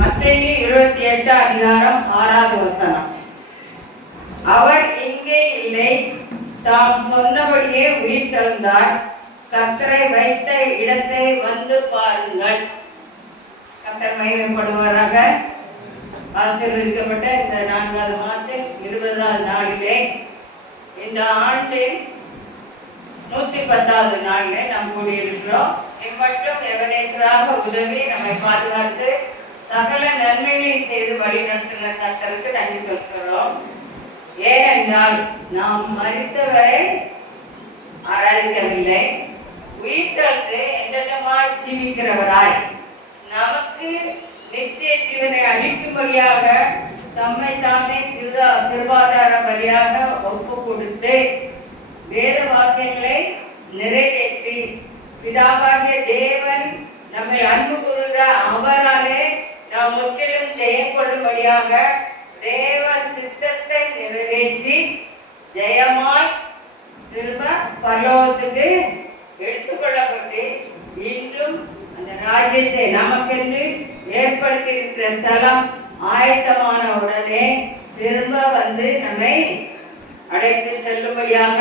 மத்தேயு 28 அதிகாரம் 6வது வசனம். அவர் இங்கே இல்லை, தாம் சொன்னபடியே உயிர்த்தெழுந்தார். கர்த்தரை வைத்த இடத்தை வந்து பாருங்கள். கர்த்தர் மகிமைப்படுவாராக. ஆசீர்வதிக்கப்பட்ட இந்த 4வது மாதம் 20வது நாளிலே, இந்த ஆண்டின் 110வது நாளிலே நாம் கூடியிருக்கிறோம். இம்மட்டும் எவனேசராக உதவி நம்மை பாதுகாத்து சகல நன்மைகளை செய்து வழி நடத்துகிற கர்த்தருக்கு நன்றி சொல்கிறோம். ஏனென்றால் நாம் மரித்தவரை ஆராதிக்கவில்லை, உயிர்த்தெழுந்து எந்தமாய் ஜீவிக்கிறவராய் நமக்கு நித்திய ஜீவனை அளிக்கும்படியாக தம்மை தாமே திருவாதார பலியாக ஒப்பு கொடுத்து வேத வாக்கியங்களை நிறைவேற்றி பிதாவாகிய தேவன் நம்மை அன்பு கூறுகிற அவராலே நாம் முற்றிலும் ஜெயக்கொள்ளும்படியாக தேவ சித்தத்தை நிறைவேற்றி ஜெயமாய் திரும்ப பரலோகத்துக்கு எடுத்துக்கொள்ளப்பட்டு இன்றும் அந்த ராஜ்யத்தை நமக்கென்று ஏற்படுத்தியிருக்கிற ஸ்தலம் ஆயத்தமான உடனே திரும்ப வந்து நம்மை அழைத்து செல்லும்படியாக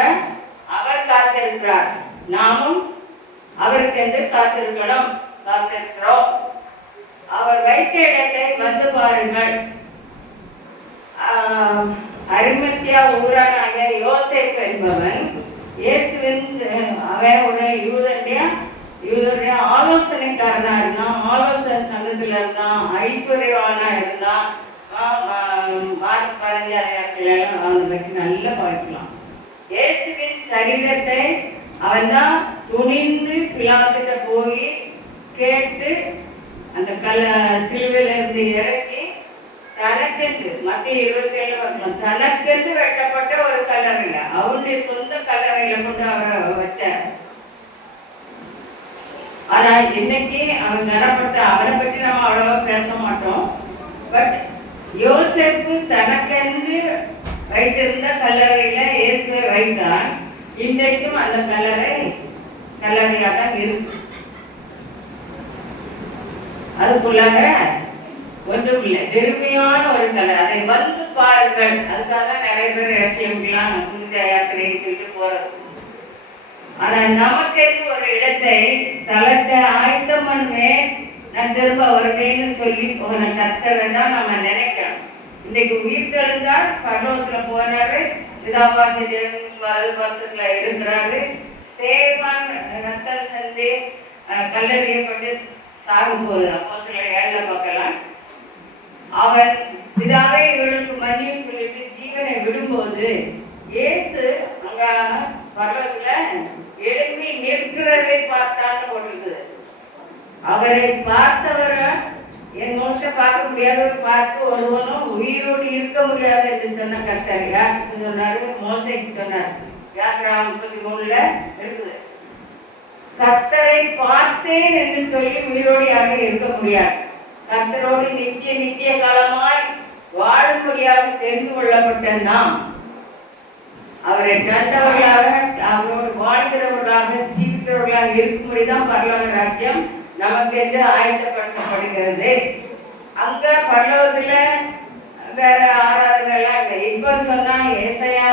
அவர் காத்திருக்கிறார். நாமும் அவருக்கென்று காத்திருக்கிறோம். அவர் வைத்த இடத்தை வந்து பாருங்கள். அரிமத்தியா ஊரானாகிய யோசேப்பு என்பவன் இயேசுவின் அவன் ஒரு யூதருடைய ஆலோசனைக்காரனா இருந்தான், ஆலோசனை சங்கத்துல இருந்தான், ஐஸ்வர்யவானா இருந்தான். மார்க் 15 அவனை பற்றி நல்லா பார்க்கலாம். இயேசுவின் சரீரத்தை அவன் தான் துணிந்து பிலாத்துட்ட போய் கேட்டு அந்த சிலுவையில இருந்து இறக்கி தனக்கென்று மத்திய 27 பார்க்கலாம், தனக்கென்று வெட்டப்பட்ட ஒரு கல்லறையில அவனுடைய சொந்த கல்லறையில கொண்டு அவரை வச்சார். ஆனா இன்னைக்கு அவன் தரப்பட்ட அவரை பற்றி நம்ம அவ்வளவா பேச மாட்டோம். பட் யோசேப்பு தனக்கென்று வைத்திருந்த கல்லறையில இயேசுவை வைத்தான். இன்றைக்கும் அந்த கல்லறையாக இருக்கு. அதுக்குள்ளாக ஒன்றும் இல்லை, பெருமையான ஒரு கல்லறை. அதை வந்து பாருங்கள். அதுக்காக நிறைய பேர் ரசிகம்லாம் புனித யாத்திரையை சொல்லிட்டு போறது. ஆனா நமக்கு ஒரு இடத்தை ஸ்தலத்தை ஆயத்தம் பண்ணுவேன், நான் திரும்ப வருவேன்னு சொல்லி போன கர்த்தரை தான் நம்ம நினைக்கிறோம். இன்னைக்கு உயிர்த்தெழுந்தால் பரலோகத்துல போனாரு, பிதாவாகிய வருஷத்துல இருக்கிறாரு. ஸ்தேவான் ரத்தம் செஞ்சு கல்லறியப்பட்டு சாகும் போது அப்போஸ்தலர் 7 பார்க்கலாம். அவர் பிதாவே இவர்களுக்கு மன்னியும் சொல்லிட்டு ஜீவனை விடும்போது இயேசு அங்க பரலோகத்துல எழுப்பி நிற்கிறதை பார்த்தான்னு போட்டிருக்குது. அவரை பார்த்தவரை என் மோச பார்க்க முடியாது, பார்த்து ஒருவனும் உயிரோடு இருக்க முடியாது என்று சொன்ன கர்த்தர் யாருக்கு சொன்னாரு? மோசைக்கு சொன்னார். யாத்திராகமம் 33 இருக்குது. கர்த்தரை பார்த்தேன் என்று சொல்லி உயிரோடு யாரும் இருக்க முடியாது. கர்த்தரோடு நித்திய காலமாய் வாழும்படியாக தெரிந்து கொள்ளப்பட்ட நாம் அவரை கண்டவர்களாக, அவரோடு வாழ்கிறவர்களாக, ஜீவிக்கிறவர்களாக இருக்கும்படிதான் பரலோக ராஜ்யம் நமக்கு என்று ஆயத்தப்படுத்தப்படுகிறது. அங்க பரலோகத்துல வேற ஆராதனை எல்லாம் இல்லை. இப்ப சொன்னா ஏசையா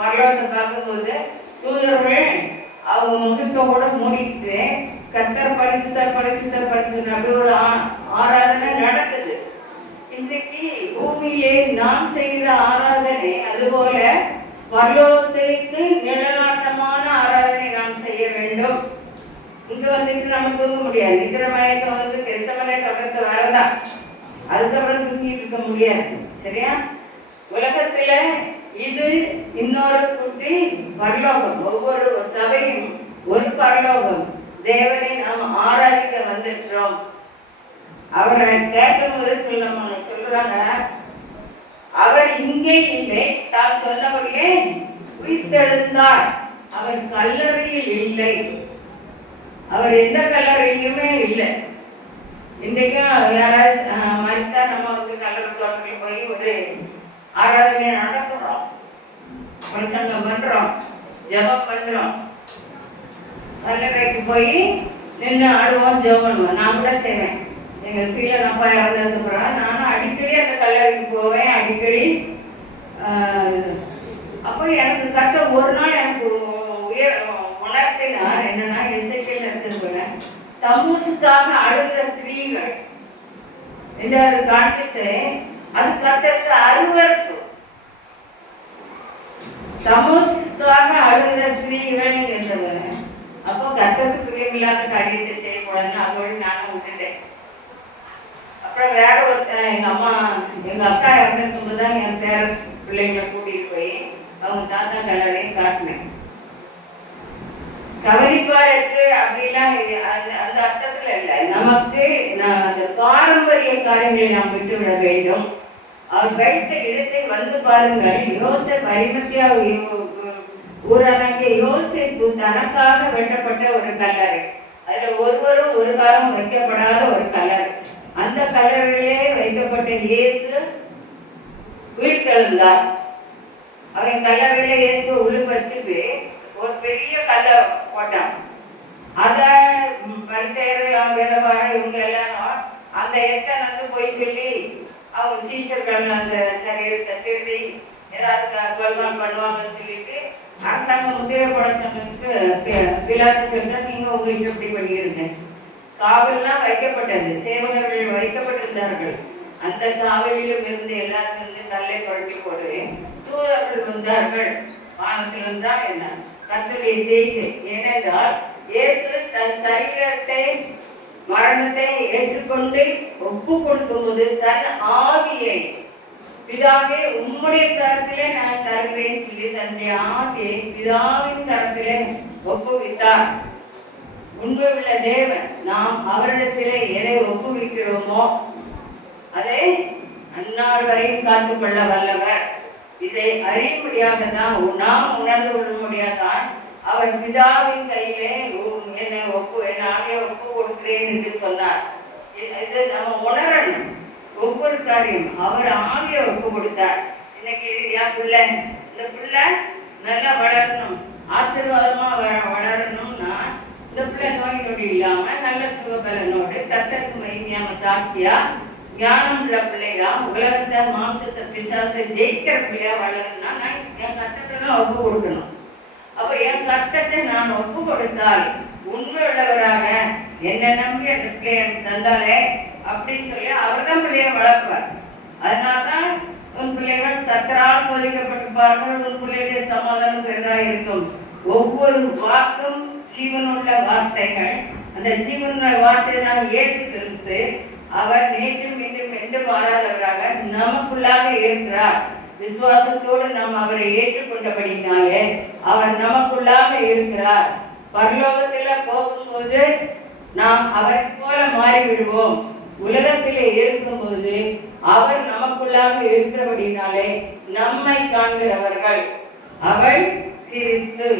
பரலோகத்தை பார்க்கும்போது தூதர்கள் அவங்க முகத்தை கூட மூடிட்டு கர்த்தர் பரிசுத்தர் அப்படி ஒரு ஆராதனை நடக்குது. இன்றைக்கு பூமியிலே நாம் செய்கிற ஆராதனை அதுபோல பரலோகத்திற்கு நிழலாட்டமான ஆராதனை நாம் செய்ய வேண்டும். இங்க வந்துட்டு நம்ம தூங்க முடியாது. நிக்கிற மயக்கம் வந்து கெசமனை பக்கத்து வரதான், அதுக்கப்புறம் தூங்கிட்டு இருக்க முடியாது. சரியா? உலகத்துல இது இன்னொரு குட்டி பரலோகம். ஒவ்வொரு சபையும் ஒரு பரலோகம். தேவனை நாம் ஆராதிக்க வந்துட்டோம். அவரை கேட்கும் போது சொல்றாங்க, அவர் இங்கே இல்லை, தான் சொன்னபடியே உயிர்த்தெழுந்தார், அவர் கல்லறையில் இல்லை. அவர் எந்த கல்லறையிலுமே இல்லை. இன்றைக்கும் யாராவது மறித்தா நம்ம வந்து கல்லறை தோட்டத்தில் போய் ஒரு ஆராதனை நடத்துறோம், பிரசங்கம் பண்றோம், ஜெபம் பண்றோம். கல்லறைக்கு போய் நின்று ஆடுவோம், ஜெபம் பண்ணுவோம். நான் கூட செய்வேன். எங்க ஸ்ரீல அப்பா இறந்ததுக்கு நானும் அடிக்கடி அந்த கல்லறைக்கு போவேன், அடிக்கடி. அப்போ எனக்கு கட்ட ஒரு நாள் எனக்கு உணர்த்தினார். என்னன்னா, எஸ்ஐக்கில் இருக்கிற தமூசுக்காக அழுகிற ஸ்திரீகள் என்ற காண்பித்து அது கத்தருக்கு அருவருப்பு. தமூசுக்காக அழுகிற ஸ்திரீகள் என்றவர். அப்போ கத்தருக்கு பிரியமில்லாத காரியத்தை செய்யக்கூடாதுன்னு அதோடு நானும் விட்டுட்டேன். அப்புறம் வேற ஒருத்தர் எங்க அக்கா இறந்துக்கும் தான் என் பேர பிள்ளைங்களை கூட்டிட்டு போய் அவங்க தாத்தா கல்லறையும் காட்டினேன். கவனிப்பாரற்று அப்படிலாம் அந்த அர்த்தத்துல இல்லை. நமக்கு அந்த பாரம்பரிய காரியங்களை நாம் விட்டுவிட வேண்டும். அவர் வைத்த இடத்தை வந்து பாருங்கள். யோசேப் அரிமத்தியா ஊரடங்கிய யோசேப்பு தனக்காக வெட்டப்பட்ட ஒரு கல்லறை. அதுல ஒருவரும் ஒரு காலம் வைக்கப்படாத ஒரு கல்லறை. அந்த கல்லறையிலே வைக்கப்பட்ட இயேசு உயிர்த்தெழுந்தார். அவன் கல்லறையில இயேசுவை உள்ள வச்சுட்டு ஒரு பெரிய கல்லை போட்டான். அதை பரிசேயர் வேதவாழ இவங்க எல்லாரும் அந்த எட்டை வந்து போய் சொல்லி அவங்க சீஷர்கள் அந்த சரீரத்தை திருடி ஏதாவது கொள்வான் பண்ணுவாங்கன்னு சொல்லிட்டு அரசாங்க முத்திரை போட சொன்னதுக்கு பிலாத்து சொல்ற, நீங்க உங்க இஷ்டப்படி பண்ணியிருங்க. காவல்லாம் வைக்கப்பட்டது, சேவகர்கள் வைக்கப்பட்டிருந்தார்கள். அந்த காவலிலும் இருந்து எல்லாத்திலிருந்து கல்லை புரட்டி போட்டு தூதர்கள் வந்தார்கள். வானத்திலிருந்து தான் என்ன கர்த்தருடைய செய்தி. ஏனென்றால் இயேசு தன் சரீரத்தை மரணத்தை ஏற்றுக்கொண்டு ஒப்பு கொடுக்கும் போது தன் ஆவியை பிதாவே உம்முடைய கரத்திலே நான் தருகிறேன் சொல்லி தன்னுடைய ஆவியை பிதாவின் கரத்திலே ஒப்புவித்தார். உண்மை உள்ள தேவன். நாம் அவரிடத்திலே எதை ஒப்புவிக்கிறோமோ அதை அந்நாள் வரையும் காத்துக்கொள்ள வல்லவர். இதை அறியும்படியாக தான் நாம் உணர்ந்து கொள்ள முடியாதான் அவர் பிதாவின் கையிலே என்னை ஆகிய ஒப்பு கொடுக்கிறேன் என்று சொன்னார். இது நம்ம உணரணும். ஒவ்வொரு காரியம் அவர் ஆகிய ஒப்பு கொடுத்தார். இன்னைக்கு என் பிள்ளை, இந்த பிள்ளை நல்லா வளரணும், ஆசீர்வாதமா வளரணும்னா இந்த பிள்ளை நோய் நொடி இல்லாம நல்ல சுகபலனோடு கர்த்தருக்கு மகிமையான சாட்சியா ஞானம் உள்ள பிள்ளையா உலகத்தை மாம்சத்தை பிசாசை ஜெயிக்கிற பிள்ளையா வளரணும்னா நான் என் கர்த்தத்தை தான் ஒப்பு கொடுக்கணும். அப்ப என் கர்த்தத்தை நான் ஒப்பு கொடுத்தால் உண்மை உள்ளவராக என்னை நம்பி அந்த பிள்ளைய தந்தாலே அப்படின்னு சொல்லி அவர் தான் பிள்ளைய வளர்ப்பார். அதனால்தான் உன் பிள்ளைகள் கர்த்தரால் போதிக்கப்பட்டிருப்பார்கள், உன் பிள்ளைகளுடைய சமாதானம் பெரிதாக இருக்கும். ஒவ்வொரு வாக்கும் ஜீவனுள்ள வார்த்தைகள். அந்த ஜீவனுள்ள வார்த்தை தான் இயேசு கிறிஸ்து. அவர் நேற்றும் மீண்டும் என்று மாறாதவராக நமக்குள்ளாக இருக்கிறார். விசுவாசத்தோடு நாம் அவரை ஏற்றுக்கொண்டபடினாலே அவர் நமக்குள்ளாக இருக்கிறார். பரலோகத்துல போகும்போது நாம் அவரை போல மாறிவிடுவோம். உலகத்திலே இருக்கும்போது அவர் நமக்குள்ளாக இருக்கிறபடினாலே நம்மை காண்கிறவர்கள். அவள் கிறிஸ்து,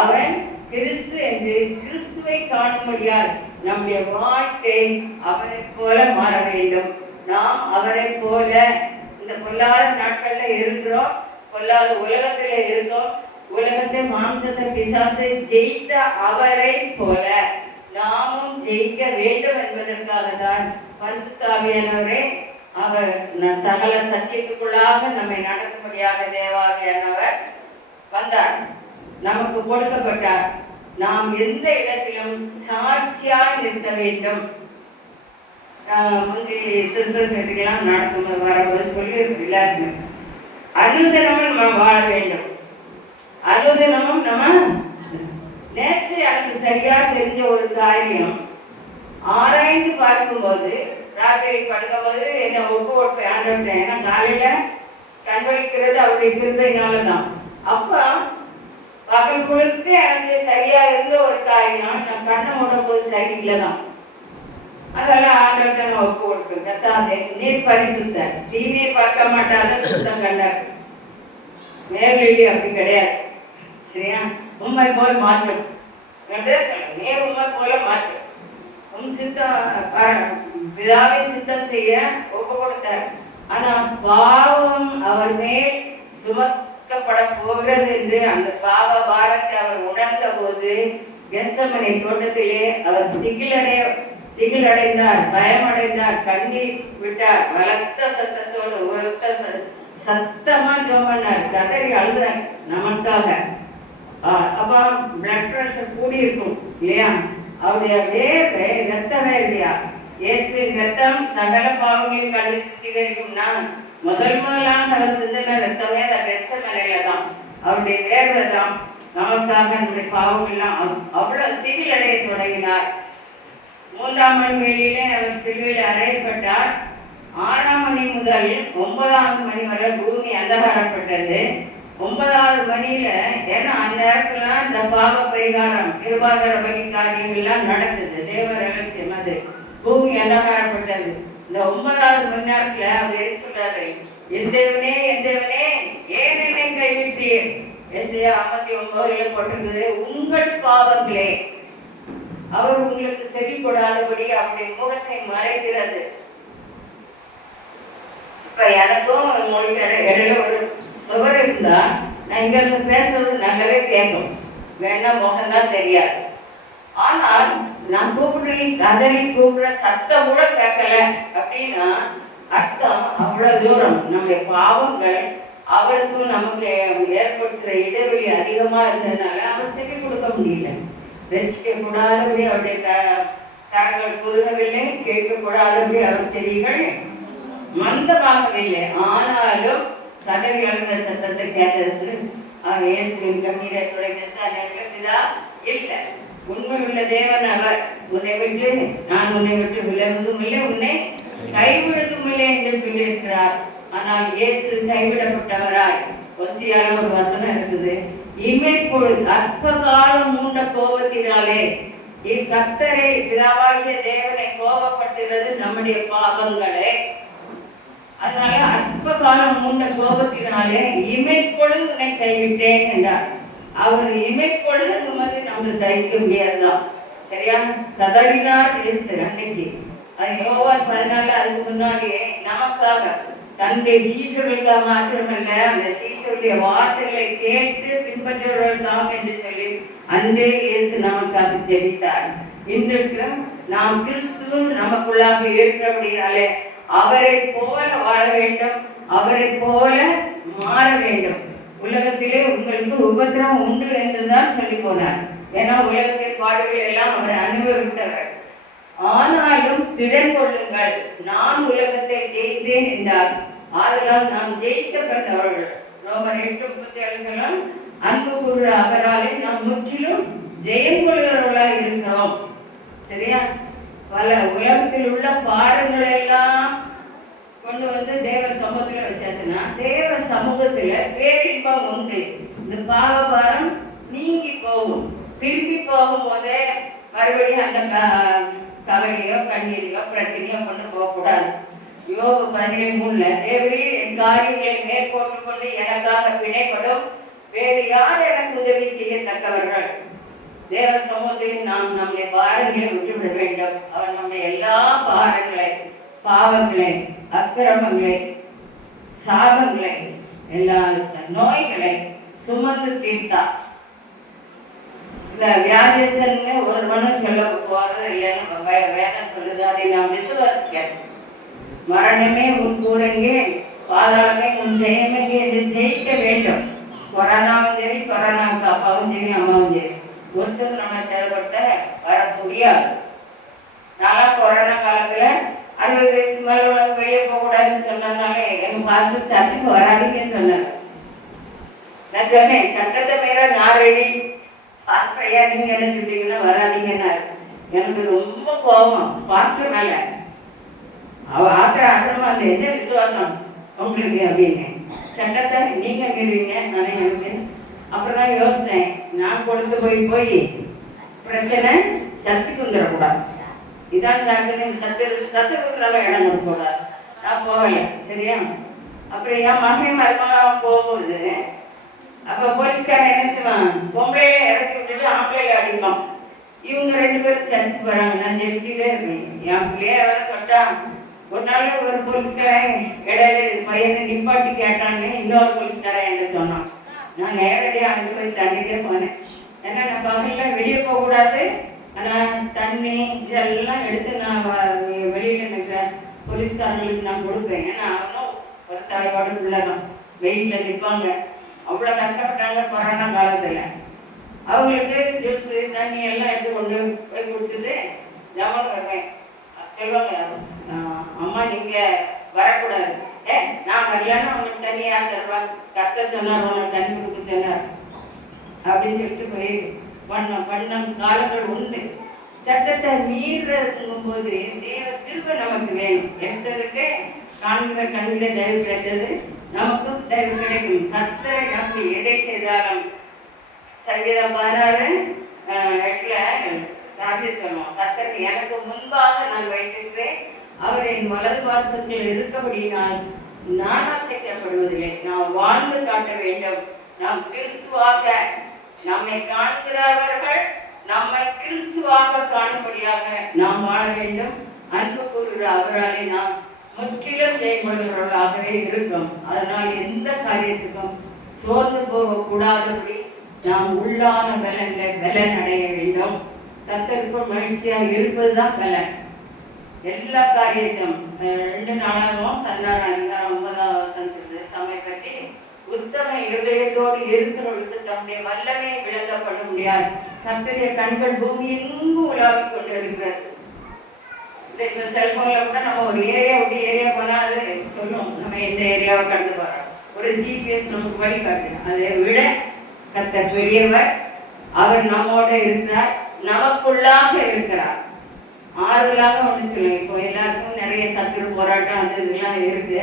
அவன் கிறிஸ்து என்று கிறிஸ்துவை காணும்படியால் நம்முடைய வாழ்க்கை அவரை போல மாற வேண்டும். நாம் அவரை போல இந்த பொல்லாத நாட்கள்ல இருக்கிறோம், பொல்லாத உலகத்தில இருக்கோம். உலகத்தை மாம்சத்தை பிசாசை ஜெயித்த அவரை போல நாமும் ஜெயிக்க வேண்டும் என்பதற்காக தான் பரிசுத்த ஆவியானவரே அவர் சகல சத்தியத்துக்குள்ளாக நம்மை நடக்கும்படியாக தேவாவியானவர் வந்தார், நமக்கு கொடுக்கப்பட்டார். நாம் எந்த இடத்திலும் சாட்சியாய் நிற்க வேண்டும். முந்தி சிறுசெல்லாம் நடக்கும் வரும்போது சொல்லி எல்லாருமே அனுதினமும் நம்ம வாழ வேண்டும். அனுதினமும் நம்ம நேற்று எனக்கு சரியா தெரிஞ்ச ஒரு காரியம் ஆராய்ந்து பார்க்கும்போது ராத்திரி படுக்கும்போது என்னை ஒப்பு ஓட்டு ஆண்டேன். ஏன்னா காலையில கண்வழிக்கிறது அவருடைய கிருபையினால தான். அப்ப பகல் முழுக்க எனக்கு சரியா இருந்த ஒரு காரியம் நான் கண்ணை மூடும் போது சரியில்லை தான். அதெல்லாம் ஆண்டவர்கிட்ட நான் ஒப்பு கத்தாதே, நீர் பரிசுத்தர். தீநீர் பார்க்க மாட்டாத சுத்தம் கண்டார். நேர்லி அப்படி கிடையாது. சரியா? உண்மை போல் மாற்றும். நேர் உண்மை போல மாற்றும். உன் சித்தம் பிதாவின் சித்தம் செய்ய ஒப்பு கொடுத்தார். ஆனா பாவம் அவர் மேல் சுமக்கப்பட போகிறது என்று அந்த பாவ பாரத்தை அவர் உணர்ந்த போது கெத்செமனே தோட்டத்திலே அவர் திகிலடைந்தார், பயமடைந்தார், கண்ணீர் விட்டார். பலத்த சத்தத்தோடு உரத்த சத்தமா ஜெபம் பண்ணார், கதறி அழுதார் நமக்காக. அப்ப பிளட் பிரஷர் கூடி இருக்கும் இல்லையா? அவருடைய வேர்வை ரத்தமே இல்லையா? இயேசுவின் ரத்தம் சகல பாவங்களையும் கழுவி சுத்திகரிக்கும்னா முதலாக அவர் சிந்தின ரத்தமே அந்த கெத்செமனேல தான். அவருடைய வேர்வை தான் நமக்காக நம்முடைய பாவங்கள்லாம். அவ்வளவு திகிலடைய தொடங்கினார். 3ஆம் மணி வேளையிலே அவர் சிலுவையில் அறையப்பட்டார். 6ஆம் மணி முதல் 9ஆம் மணி வரை பூமி அந்தகாரப்பட்டது. 9வது மணியில, ஏன்னா அந்த நேரத்துல இந்த பாவ பரிகாரம் கிருபாதார பலி காரியங்கள்லாம் நடக்குது. தேவ ரகசியம் அது. பூமி அந்தகாரப்பட்டது. இந்த 9வது மணி நேரத்துல அவர் ஏன் சொல்றாரு? என் தேவனே ஏன் என்னை கைவிட்டீர்? எஸ்ஐயா 59 போட்டிருக்குது, உங்கள் பாவங்களே. அவர் உங்களுக்கு செவி கொடாதபடி அவருடைய முகத்தை மறைக்கிறது. இப்ப எனக்கும் உங்களுக்கு இடையில ஒரு சுவர் இருந்தா நான் இங்க இருந்து பேசுறது நல்லாவே கேட்கும், வேணா முகம்தான் தெரியாது. ஆனால் நான் கதறி கூப்பிடுற சத்தம் கூட கேட்கல அப்படின்னா அர்த்தம் அவ்வளவு தூரம் நம்முடைய பாவங்கள் அவருக்கும் நமக்கு ஏற்படுத்துற இடைவெளி அதிகமா இருந்ததுனால அவர் செவி கொடுக்க முடியல. ரசிக்க கூடாதபடி அவருடைய கரங்கள் குறுகவில்லை, கேட்கக்கூடாதபடி அவர் செவிகள் மந்தமாகவில்லை. ஆனாலும் கதறி அழுகிற சத்தத்தை கேட்டதுக்கு அவர் இயேசுவின் கண்ணீரை துடைக்கிறதா இல்லை. உண்மை உள்ள தேவன் அவர். உன்னை விட்டு நான் உன்னை விட்டு விலகுவதும் இல்லை, உன்னை கைவிடுவதும் இல்லை என்று சொல்லியிருக்கிறார். ஆனால் இயேசு கைவிடப்பட்டவராய் ஒசியால ஒரு வசனம் இருக்குது, இமைப்பொழுது அற்ப காலம் மூண்ட கோபத்தினாலே கர்த்தரை பிதாவாகிய தேவனை கோபப்பட்டுகிறது நம்முடைய பாவங்களே. அதனால அற்ப காலம் மூண்ட கோபத்தினாலே இமைப்பொழுது உன்னை கைவிட்டேன் என்றார். அவர் இமைப்பொழுது மாதிரி நம்ம சகிக்க முடியாதுதான். சரியா? கதறினார் இயேசு அன்னைக்கு. அது யோவான் 14 அதுக்கு முன்னாடியே நமக்காக தன்னுடைய சீஷர்களுக்காக மாத்திரமல்ல, அந்த சீஷருடைய வார்த்தைகளை கேட்டு பின்பற்றுவதற்காக என்று சொல்லி அன்றே இயேசு நமக்காக ஜெபித்தார். இன்றைக்கும் நாம் கிறிஸ்துவ நமக்குள்ளாக இருக்கிறபடினாலே அவரை போல வாழ வேண்டும், அவரை போல மாற வேண்டும். உலகத்திலே உங்களுக்கு உபத்திரம் உண்டு என்றுதான் சொல்லி போனார். ஏன்னா உலகத்தின் பாடுகள் எல்லாம் அவர் அனுபவித்தவர். ஆனாலும் திடன் கொள்ளுங்கள், நான் உலகத்தை ஜெயித்தேன் என்றார். ஆதலால் நாம் ஜெயிக்கப்பட்டவர்கள். ரோமர் 8:37 அன்பு கூறுற அவராலே நாம் முற்றிலும் ஜெயம் கொள்கிறவர்களாக இருக்கிறோம். சரியா? பல உலகத்தில் உள்ள பாடங்களை எல்லாம் கொண்டு வந்து தேவ சமூகத்துல வச்சாச்சுன்னா தேவ சமூகத்துல பேரின்பம் உண்டு. இந்த பாவபாரம் நீங்கி போகும். திரும்பி போகும் போதே மறுபடியும் அந்த கவலையோ கண்ணீரையோ பிரச்சனையோ கொண்டு போகக்கூடாது. யோபு 17:3 தேவரீர் என் காரியங்களை மேற்கொண்டு கொண்டு எனக்காக பிணைப்படும், வேறு யார் எனக்கு உதவி செய்யத்தக்கவர்கள்? தேவ சமூகத்தில் நாம் நம்முடைய பாரங்களை விட்டுவிட வேண்டும். அவர் நம்முடைய எல்லா பாரங்களை, பாவங்களை, அக்கிரமங்களை, சாபங்களை, எல்லா நோய்களை சுமந்து தீர்த்தார். இந்த வியாதியஸ்தன்னு ஒரு மனம் சொல்ல போறது இல்லைன்னு வேதம் சொல்லுது. அதை நாம் விசுவாசிக்க, மரணமே உன் கூறங்கே, பாதாளமே உன் ஜெயமே என்று ஜெயிக்க வேண்டும். கொரோனாவும் சரி, கொரோனாவுக்கு அப்பாவும் சரி, அம்மாவும் சரி, ஒருத்தர் நம்ம செயல்பட்ட வர முடியாது. நான் கொரோனா காலத்துல 60 வயசுக்கு மேல உலகம் வெளியே போகக்கூடாதுன்னு சொன்னதுனாலே எங்க பாஸ்டர் சர்ச்சுக்கு வராதிங்கன்னு சொன்னார். நான் சொன்னேன், சட்டத்தை மீற நான் ரெடி, பாஸ்டரையா நீங்க என்ன சொல்றீங்கன்னா வராதிங்கன்னாரு. எனக்கு ரொம்ப கோபம் பாஸ்டர் மேல. ஆத்திரமா அந்த என்ன விசுவாசம் உங்களுக்கு அப்படின்னு. சட்டத்தை நீங்க மீறுவீங்க நானே எனக்கு. அப்புறம் தான் யோசித்தேன், நான் கொடுத்து போய் பிரச்சனை சர்ச்சுக்கு வந்துடக்கூடாது. இதான் சாப்பிட்டு சத்து கொடுக்குறாலும் இடம் கொடுக்கூடாது. நான் போகலை, சரியா? அப்புறம் என் மகன் மருமகன் போகும்போது அப்போ போலீஸ்காரன் என்ன செய்வான், பொம்பளையில இறக்கி விட்டுட்டு ஆம்பளையில அடிப்பான். இவங்க 2 பேரும் சர்ச்சுக்கு போகிறாங்க. நான் ஜெபிச்சுட்டே இருக்கேன். என் பிள்ளைய அவரை தொட்டா ஒரு நாள் ஒரு போலீஸ்காரன் இடையில பையனை நிப்பாட்டி கேட்டாங்க. இன்னொரு போலீஸ்காரன் என்கிட்ட சொன்னான். நான் நேரடியாக அங்கே போய் சண்டைக்கே போனேன். ஏன்னா நான் பகலில் வெளியே போகக்கூடாது. ஆனால் தண்ணி இதெல்லாம் எடுத்து நான் வெளியில் நிற்கிற போலீஸ்காரங்களுக்கு நான் கொடுப்பேன். ஏன்னா அவனும் ஒரு தாயோட பிள்ளைதான் வெயிலில் நிற்பாங்க. அவ்வளோ கஷ்டப்பட்டாங்க கொரோனா காலத்தில். அவங்களுக்கு ஜூஸு தண்ணி எல்லாம் எடுத்து கொண்டு போய் கொடுத்துட்டு ஜமன் வருவேன். சொல்லுவாங்க, அம்மா நீங்கள் வரக்கூடாது. நான் வரலன்னா அவனுக்கு தண்ணி யார் தருவான், கத்த சொன்னார், அவனுக்கு தண்ணி கொடுக்க சொன்னார் அப்படின்னு சொல்லிட்டு போய் பண்ண காலங்கள் உண்டு. சட்டத்தை மீறுறதுங்கும் போது தேவ திரும்ப நமக்கு வேணும். எஸ்தருக்கு காண்கிற கண்களை தயவு கிடைத்தது, நமக்கும் தயவு கிடைக்கும். கர்த்தரை நம்பி எதை செய்தாலும் சங்கீதம் 16:8 சாட்சி சொல்லுவோம். கர்த்தருக்கு எனக்கு முன்பாக நான் வைத்திருக்கிறேன், அவர் என் வலது பாசத்தில் இருக்கபடியினால் நான் அசைக்கப்படுவதில்லை. நாம் வாழ்ந்து காட்ட வேண்டும். நாம் கிறிஸ்துவாக நம்மை காண்கிறவர்கள் நம்மை கிறிஸ்துவாக காணும்படியாக நாம் வாழ வேண்டும். அன்பு கூறுகிற அவராலே நாம் முற்றிலும் செயல்படுகிறவர்களாகவே இருக்கும். அதனால் எந்த காரியத்துக்கும் சோர்ந்து போகக்கூடாதபடி நாம் உள்ளான பலன் அடைய வேண்டும். கர்த்தருக்குள் மகிழ்ச்சியாக இருப்பதுதான் பலன். எல்லா காரியத்தையும் 2 நாளாகவும் 16:9 தம்மை பற்றி உத்தம இருதயத்தோடு இருக்கிறவர்களுக்கு தம்முடைய வல்லமை விளங்கப்பட முடியாது. கர்த்தருடைய கண்கள் பூமி எங்கும் உலாவிக் கொண்டு இருக்கிறது. இந்த செல்போன்ல கூட நம்ம ஒரு ஏரியா விட்டு ஏரியா போனால் அது சொல்லும் நம்ம எந்த ஏரியாவை கடந்து போகிறோம். ஒரு ஜிபிஎஸ் நமக்கு வழிகாட்டு. அதை விட கர்த்தர் பெரியவர். அவர் நம்மோட இருக்கிறார், நமக்குள்ளாக இருக்கிறார். ஆறுதலாக ஒன்று சொல்லுங்க. இப்போ எல்லாருக்கும் நிறைய சத்துரு போராட்டம் அது இதெல்லாம் இருக்கு.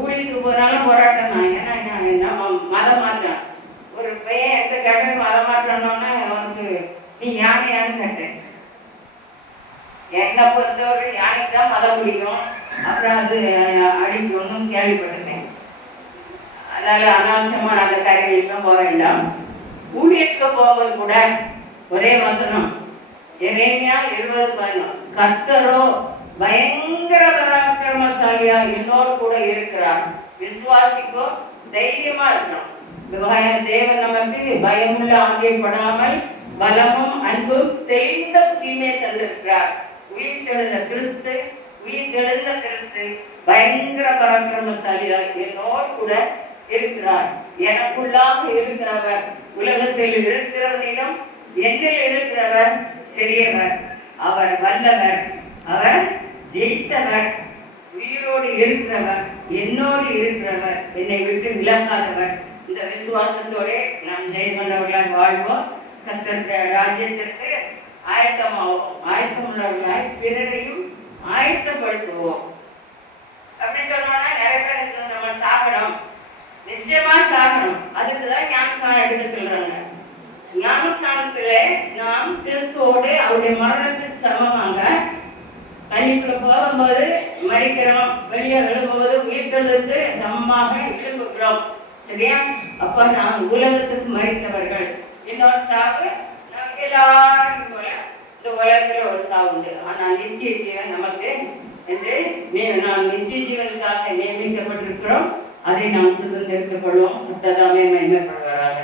ஊழிக்கு போனாலும் போராட்டம் தான். ஏன்னா மதம் மாற்றம். ஒரு பையன் எந்த கேட்ட மதம் மாற்றணும்னா அவனுக்கு நீ யானையான்னு கேட்டேன். என்னை பொறுத்தவரை யானைக்கு தான் மதம் பிடிக்கும். அப்புறம் அது அடிக்கணும்னு கேள்விப்பட்டிருக்கேன். அதனால அனாவசியமாக அந்த காரியங்களுக்கும் போக வேண்டாம். ஊழியத்துக்கு போகும்போது கூட ஒரே வசனம் எரேமியா 20:11 கர்த்தரோ பயங்கர பராக்கிரமசாலியா எல்லோரும் கூட இருக்கிறார். விசுவாசிக்கோ தைரியமா இருக்கணும். தேவன் நமக்கு பயமுள்ள ஆகியப்படாமல் பலமும் அன்பும் தெளிந்த புத்தியுமே தந்திருக்கிறார். உயிர் தெழுந்த கிறிஸ்து பயங்கர பராக்கிரமசாலியா என்னோடு கூட இருக்கிறார். எனக்குள்ளாக இருக்கிறவர் உலகத்தில் இருக்கிறவனிடம் என்னில் இருக்கிறவர் பெரியவர். அவர் வல்லவர், அவர் ஜெயித்தவர், உயிரோடு இருக்கிறவர், என்னோடு இருக்கிறவர், என்னை விட்டு விலகாதவர். இந்த விசுவாசத்தோட நாம் ஜெயமல்லவர்களாய் வாழ்வோம். கர்த்தர் ராஜ்யத்திற்கு ஆயத்தமுள்ளவர்களாய் பிறரையும் ஆயத்தப்படுத்துவோம். அப்படி சொன்னோம்னா நிறைய பேர் நம்ம சாப்பிடணும், நிச்சயமா சாப்பிடணும். அதுக்குதான் ஞானஸ்நானம் எடுக்க சொல்றாங்க. ஞானஸ்நானத்துல நாம் கிறிஸ்துவோடு அவருடைய மரணத்துக்கு சமமாக தண்ணிக்குள்ள போகும்போது மறிக்கிறோம், வெளியே எழும்பும்போது உயிர்த்தெழுந்து சமமாக எழும்புகிறோம். சரியா? அப்ப நாம் உலகத்துக்கு மறித்தவர்கள். இன்னொரு சாவு நமக்கு எல்லாரும் போல இந்த உலகத்துல ஒரு சாவு உண்டு. ஆனால் நித்திய ஜீவன் நமக்கு என்று நாம் நித்திய ஜீவனுக்காக நியமிக்கப்பட்டிருக்கிறோம். அதை நாம் சுதந்திரித்துக் கொள்வோம். மற்றதாமே மகிமைப்படுவாராக.